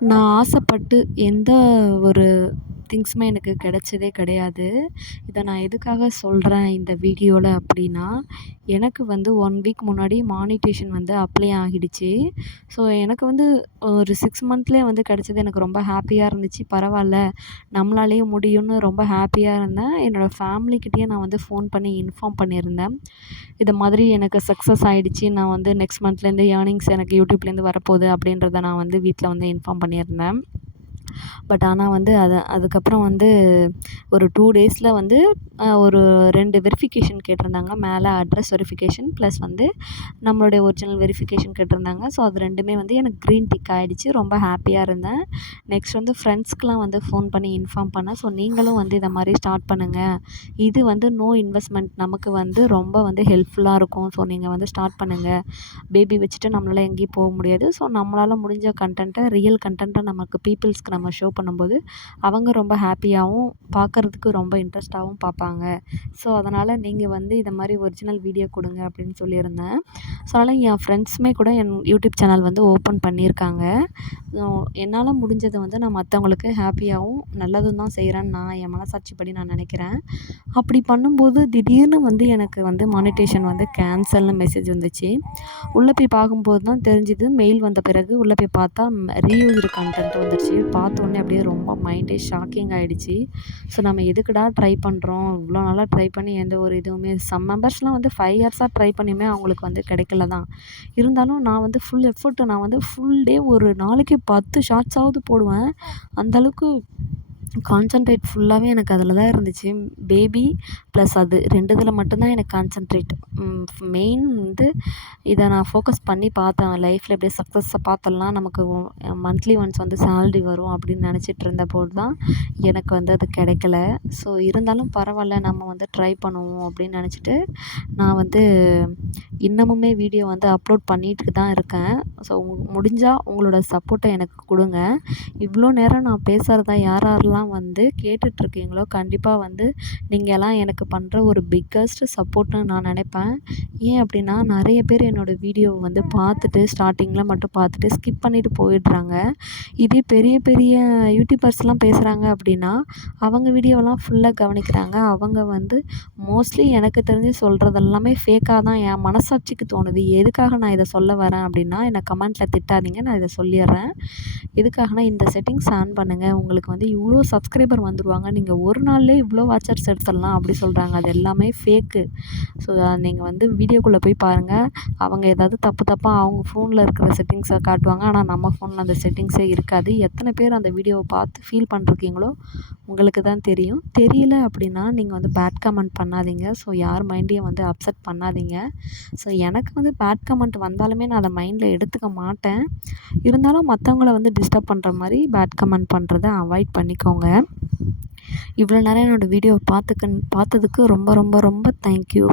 நான் ஆசைப்பட்டு எந்த ஒரு திங்ஸுமே எனக்கு கிடைச்சதே கிடையாது. இத நான் எதுக்காக சொல்றேன் இந்த வீடியோல அப்படின்னா, எனக்கு வந்து 1 வீக் முன்னாடி மானிட்டேஷன் வந்து அப்ளை ஆகிடுச்சு. ஸோ எனக்கு வந்து ஒரு 6 மந்த்லேயே வந்து கிடைச்சது எனக்கு ரொம்ப ஹாப்பியா இருந்துச்சு. பரவால்ல, நம்மளாலேயும் முடியும்னு ரொம்ப ஹாப்பியா இருந்தேன். என்னோட ஃபேமிலிக்கிட்டயும் நான் வந்து ஃபோன் பண்ணி இன்ஃபார்ம் பண்ணியிருந்தேன். இது மாதிரி எனக்கு சக்ஸஸ் ஆயிடுச்சு. நான் வந்து நெக்ஸ்ட் மந்த்லேருந்து ஏர்னிங்ஸ் எனக்கு யூடியூப்லேருந்து வரப்போகுது அப்படின்றத நான் வந்து வீட்ல வந்து இன்ஃபார்ம் பண்ணியிருந்தேன். பட் ஆனா வந்து அதுக்கப்புறம் வந்து ஒரு 2 டேஸில் வந்து ஒரு 2 வெரிஃபிகேஷன் கேட்டிருந்தாங்க. மேலே அட்ரஸ் வெரிஃபிகேஷன் ப்ளஸ் வந்து நம்மளுடைய ஒரிஜினல் வெரிஃபிகேஷன் கேட்டிருந்தாங்க. ஸோ அது 2மே வந்து எனக்கு க்ரீன் டிக் ஆயிடுச்சு. ரொம்ப ஹாப்பியா இருந்தேன். நெக்ஸ்ட் வந்து ஃப்ரெண்ட்ஸ்க்குலாம் வந்து ஃபோன் பண்ணி இன்ஃபார்ம் பண்ணேன். ஸோ நீங்களும் வந்து இத மாரி ஸ்டார்ட் பண்ணுங்க. இது வந்து நோ இன்வெஸ்ட்மெண்ட், நமக்கு வந்து ரொம்ப வந்து ஹெல்ப்ஃபுல்லா இருக்கும். ஸோ நீங்க வந்து ஸ்டார்ட் பண்ணுங்க. பேபி வச்சுட்டு நம்மளால எங்கேயும் போக முடியாது. ஸோ நம்மளால முடிஞ்ச கன்டென்ட்ட, ரியல் கன்டென்ட்ட நமக்கு பீப்பிள்ஸ்க்கு நம்ம ஷோ பண்ணும்போது, அவங்க ரொம்ப ஹாப்பியாவும், பார்க்கறதுக்கு ரொம்ப இன்ட்ரெஸ்ட்டாவும் பார்ப்பாங்க. ஸோ அதனால் நீங்க வந்து இத மாரி ஒரிஜினல் வீடியோ குடுங்க அப்படின்னு சொல்லியிருந்தேன். ஸோ அதனால என் ஃப்ரெண்ட்ஸுமே கூட என் யூடியூப் சேனல் வந்து ஓப்பன் பண்ணியிருக்காங்க. என்னால் முடிஞ்சத வந்து நான் மத்தவங்களுக்கு ஹாப்பியாவும், நல்லதும் தான் செய்றேன்னு நான் என் மனசாட்சிப்படி நான் நெனைக்கிறேன். அப்படி பண்ணும்போது திடீர்னு வந்து எனக்கு வந்து மானிட்டேஷன் வந்து கேன்சல்னு மெசேஜ் வந்துச்சு. உள்ள போய் பார்க்கும்போது தான் தெரிஞ்சுது. மெயில் வந்த பிறகு உள்ள போய் பார்த்தா ரீயூஸ்டு கன்டென்ட் வந்துருச்சு. பார்த்தோனே அப்படியே ரொம்ப மைண்டே ஷாக்கிங் ஆயிடுச்சு. ஸோ நம்ம எதுக்குடா ட்ரை பண்ணுறோம்? இவ்வளோ நாளா ட்ரை பண்ணி எந்த ஒரு இதுவுமே சம் மெம்பர்ஸ்லாம் வந்து 5 இயர்ஸா ட்ரை பண்ணியுமே அவங்களுக்கு வந்து கிடைக்கல தான். இருந்தாலும் நான் வந்து ஃபுல் எஃபோர்ட், நான் வந்து ஃபுல் டே ஒரு நாளைக்கு 10 ஷார்ட்ஸாவது போடுவேன். அந்த அளவுக்கு கான்சன்ட்ரேட் ஃபுல்லாவே எனக்கு அதில தான் இருந்துச்சு. பேபி ப்ளஸ் அது 2 இதில மட்டும் தான் எனக்கு கான்சன்ட்ரேட். மெயின் வந்து இத நான் ஃபோக்கஸ் பண்ணி பார்த்தேன். லைஃப்ல எப்படியோ சக்ஸஸ பார்த்துடலாம். நமக்கு மந்த்லி ஒன்ஸ் வந்து சேலரி வரும் அப்படின்னு நினச்சிட்டு இருந்தபோது தான் எனக்கு வந்து அது கிடைக்கல. ஸோ இருந்தாலும் பரவால்ல, நம்ம வந்து ட்ரை பண்ணுவோம் அப்படின்னு நினச்சிட்டு, நான் வந்து இன்னமுமே வீடியோ வந்து அப்லோட் பண்ணிட்டு தான் இருக்கேன். ஸோ முடிஞ்சா உங்களோட சப்போர்ட்ட எனக்கு குடுங்க. இவ்வளோ நேரம் நான் பேசுறத யாரெல்லாம் வந்து கேட்டுட்ருக்கீங்களோ, கண்டிப்பா வந்து நீங்கலாம் எனக்கு பண்ற ஒரு பிக்கஸ்ட் சப்போர்ட்ன்னு நான் நெனைப்பேன். ஏன் அப்டின்னா, நெறைய பேர் என்னோட வீடியோவ வந்து பார்த்துட்டு ஸ்டார்ட்டிங்கில மட்டும் பார்த்துட்டு ஸ்கிப் பண்ணிட்டு போயிடுறாங்க. இதே பெரிய பெரிய யூடியூபர்ஸ்லாம் பேசுகிறாங்க அப்படின்னா, அவங்க வீடியோலாம் ஃபுல்லா கவனிக்கிறாங்க. அவங்க வந்து மோஸ்ட்லி எனக்கு தெரிஞ்சு சொல்கிறது எல்லாமே ஃபேக்காக தான் என் மனசாட்சிக்கு தோணுது. எதுக்காக நான் இத சொல்ல வரேன் அப்படின்னா, என்ன கமெண்ட்ல திட்டாதீங்க. நான் இத சொல்லிர்றேன். எதுக்காகனா, இந்த செட்டிங்ஸ் ஆன் பண்ணுங்க. உங்களுக்கு வந்து இவ்ளோ சப்ஸ்கிரைபர் வந்துருவாங்க. நீங்க ஒரு நாள்லயே இவ்ளோ வாட்சர்ஸ் எடுத்துடலாம் அப்படி சொல்கிறாங்க. அது எல்லாமே ஃபேக்கு. ஸோ நீங்க வந்து வீடியோக்குள்ளே போய் பாருங்க. அவங்க ஏதாவது தப்பு தப்பா அவங்க ஃபோன்ல இருக்கிற செட்டிங்ஸை காட்டுவாங்க. ஆனால் நம்ம ஃபோன்ல அந்த செட்டிங்ஸே இருக்காது. எத்தனை பேர் அந்த வீடியோவை பார்த்து ஃபீல் பண்ணிருக்கீங்களோ உங்களுக்கு தான் தெரியும். தெரியல அப்படின்னா நீங்கள் வந்து பேட் கமெண்ட் பண்ணாதீங்க. ஸோ யார் மைண்டையும் வந்து அப்செட் பண்ணாதீங்க. ஸோ எனக்கு வந்து பேட் கமெண்ட் வந்தாலுமே நான் அதை மைண்டில் எடுத்துக்க மாட்டேன். இருந்தாலும் மற்றவங்கள வந்து டிஸ்டர்ப் பண்ணுற மாதிரி பேட் கமெண்ட் பண்ணுறத அவாய்ட் பண்ணிக்கோங்க. இவ்வளோ நேரம் என்னோடய வீடியோவை பார்த்ததுக்கு ரொம்ப ரொம்ப ரொம்ப தேங்க்யூ.